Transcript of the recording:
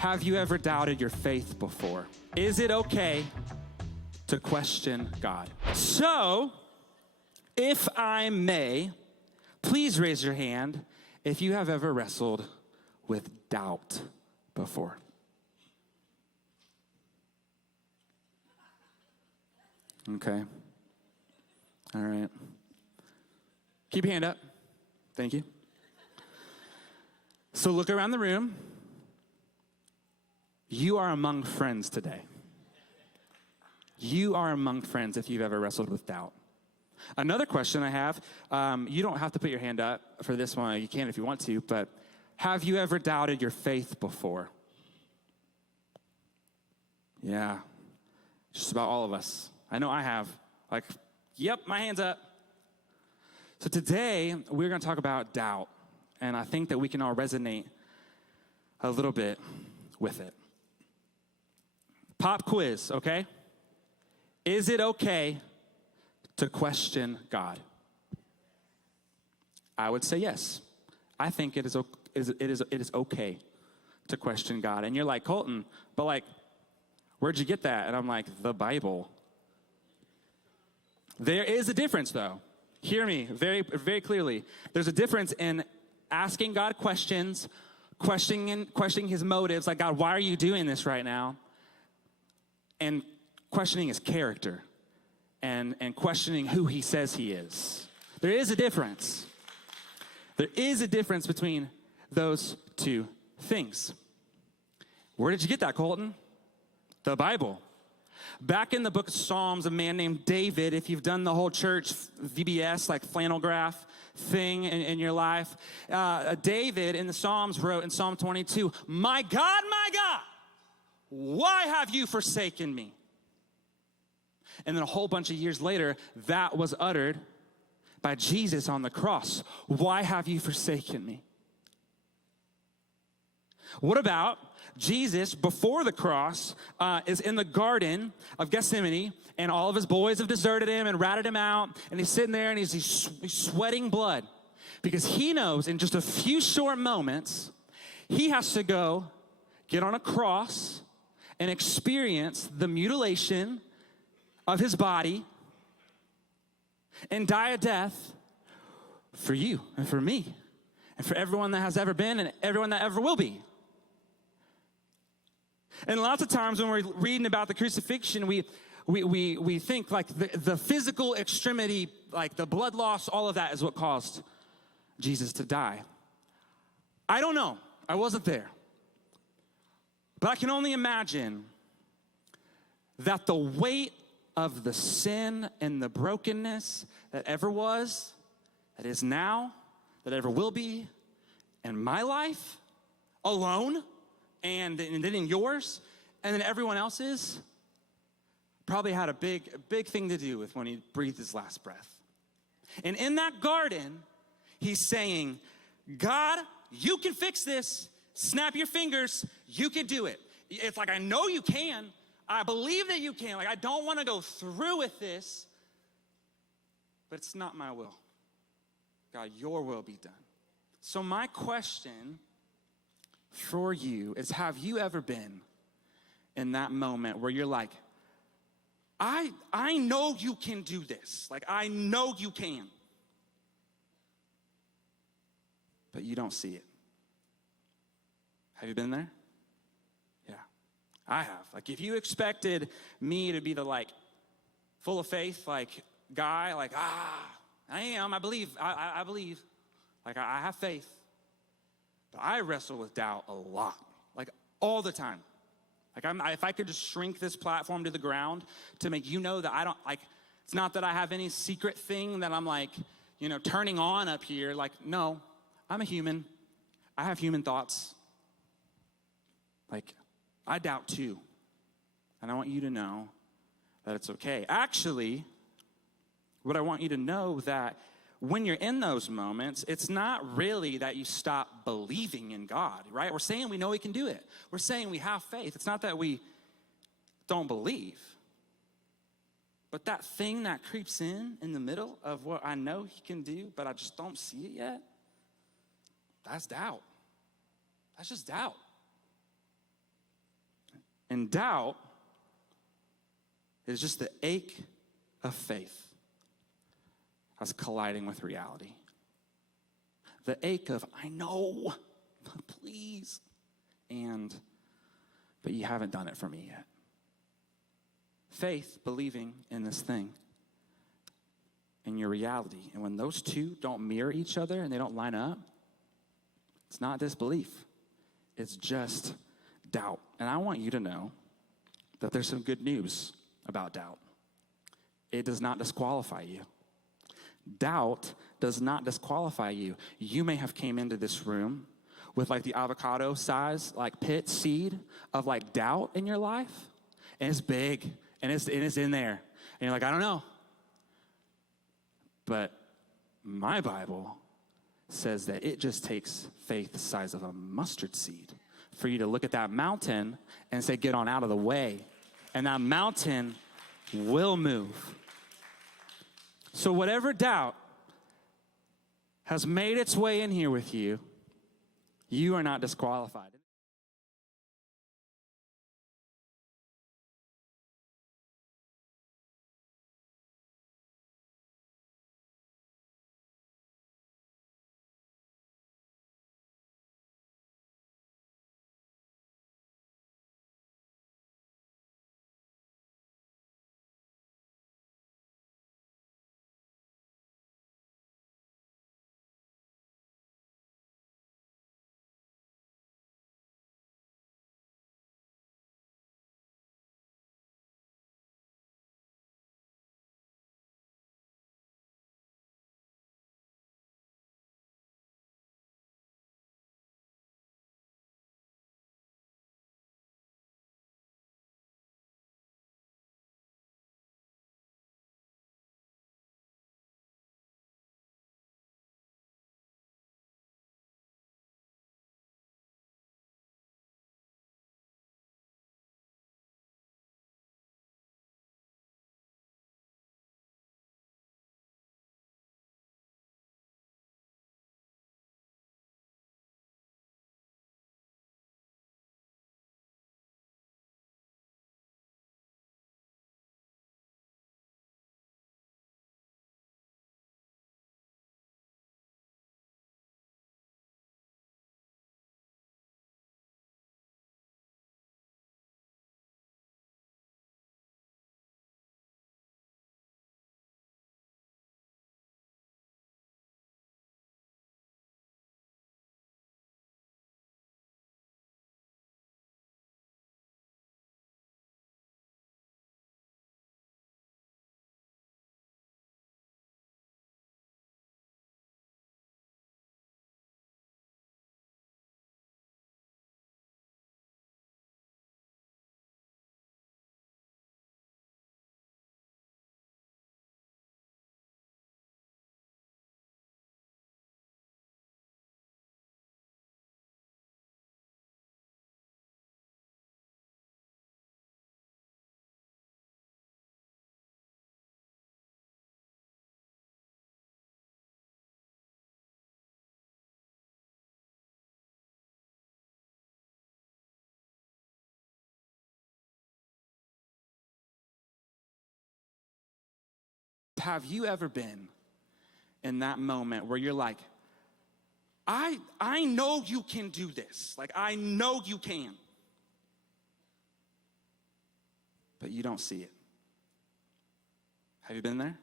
Have you ever doubted your faith before? Is it okay to question God? So, if I may, please raise your hand if you have ever wrestled with doubt before. Okay. All right. Keep your hand up. Thank you. So look around the room. You are among friends today. You are among friends if you've ever wrestled with doubt. Another question I have, you don't have to put your hand up for this one. You can if you want to, but have you ever doubted your faith before? Yeah, just about all of us. I know I have. Like, yep, my hand's up. So today, we're going to talk about doubt, and I think that we can all resonate a little bit with it. Pop quiz, okay? Is it okay to question God? I would say yes. I think it is okay to question God. And you're like, Colton, but like, where'd you get that? And I'm like, the Bible. There is a difference, though. Hear me very, very clearly. There's a difference in asking God questions, questioning his motives, like, God, why are you doing this right now? And questioning his character and questioning who he says he is. There is a difference. There is a difference between those two things. Where did you get that, Colton? The Bible. Back in the book of Psalms, a man named David, if you've done the whole church VBS, like flannel graph thing in your life, David in the Psalms wrote in Psalm 22, my God, why have you forsaken me? And then a whole bunch of years later, that was uttered by Jesus on the cross. Why have you forsaken me? What about Jesus, before the cross, is in the Garden of Gethsemane, and all of his boys have deserted him and ratted him out, and he's sitting there and he's sweating blood because he knows in just a few short moments, he has to go get on a cross and experience the mutilation of his body and die a death for you and for me and for everyone that has ever been and everyone that ever will be. And lots of times when we're reading about the crucifixion, we think like the physical extremity, like the blood loss, all of that is what caused Jesus to die. I don't know. I wasn't there. But I can only imagine that the weight of the sin and the brokenness that ever was, that is now, that ever will be in my life alone, and then in yours, and then everyone else's, probably had a big thing to do with when he breathed his last breath. And in that garden, he's saying, God, you can fix this. Snap your fingers. You can do it. It's like, I know you can. I believe that you can. Like, I don't want to go through with this, but it's not my will. God, your will be done. So my question for you is, have you ever been in that moment where you're like, I know you can do this. Like, I know you can. But you don't see it. Have you been there? Yeah, I have. Like, if you expected me to be the, like, full of faith, like, guy, like, I am, I believe, I believe. Like, I have faith. But I wrestle with doubt a lot, like, all the time. Like, if I could just shrink this platform to the ground to make you know that I don't, like, it's not that I have any secret thing that I'm, like, turning on up here. Like, no, I'm a human. I have human thoughts. Like, I doubt too. And I want you to know that it's okay. Actually, what I want you to know that when you're in those moments, it's not really that you stop believing in God, right? We're saying we know he can do it. We're saying we have faith. It's not that we don't believe. But that thing that creeps in the middle of what I know he can do, but I just don't see it yet, that's doubt. That's just doubt. And doubt is just the ache of faith that's colliding with reality. The ache of, I know, please, but you haven't done it for me yet. Faith, believing in this thing, in your reality. And when those two don't mirror each other and they don't line up, it's not disbelief. It's just doubt. And I want you to know that there's some good news about doubt. It does not disqualify you. Doubt does not disqualify you. You may have came into this room with like the avocado size, like pit seed of like doubt in your life. And it's big and it's in there. And you're like, I don't know. But my Bible says that it just takes faith the size of a mustard seed for you to look at that mountain and say, get on out of the way. And that mountain will move. So whatever doubt has made its way in here with you, you are not disqualified. Have you ever been in that moment where you're like, I know you can do this. Like, I know you can. But you don't see it. Have you been there?